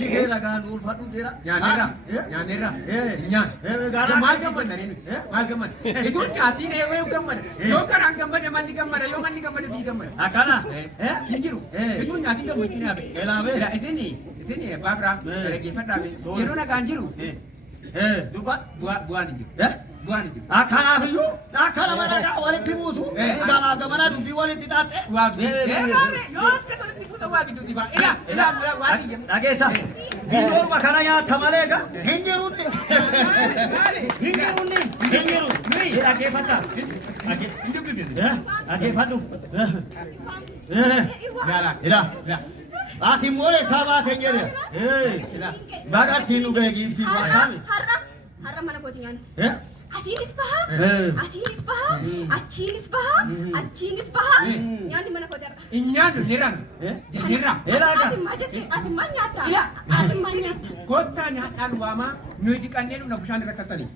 Jira kan ulfatu jira. Nyanera. Nyan. Mal gambar dari ini. Mal gambar. Itu nyati deh, we gambar. Yo kan gambar mandi gambar, yo mandi gambar di gambar. Akana. Hinjiru. Itu nyati gambar sini abe. Elabe. Ya sini babra. Dari kita tapi. Jiru na ganjiru. Dubat. Buan itu. Buan itu. Akana biyu. Akana mana ka wali tibusu. Gama gama du bi wali tidate. Wa bi. Yo ka to tibu wa gitu tiba. Ila wali. Agesa. Hindur makana ya thamalega. Hinjiru ni. Hinjiru. Ni age fata. Age hindu bi. Age fatu. Ila. Ati moye sama tenjere. Baga tinu ge gifti watan. Harap mana kucingnya? Asinis paham? Asinis paham? Acinis paham? Acinis paham? Yang di mana kau tiap? Inyan heran. Heran. Ati manyata. Iya. Ati manyata. Kota nyata luama nyujikannya lu nak busana kata tadi.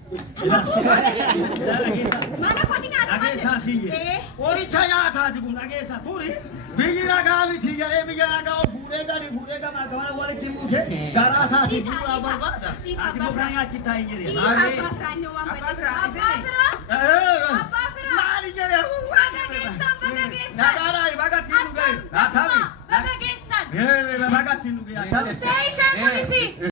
Mana kau tinggal? Agesa sinye. Ori chaya tha jugum agesa turi. Bijira gawi thijare bijira gaw burega magawala wali timu the. Garasa timu abarbada. Ati bukranya cita injiri. Apa pranyo wa Apa Mali jere. Bagagesa. Nagara baga tinu ge. Athabi. Bagagesa. Baga tinu ge. Station polisi.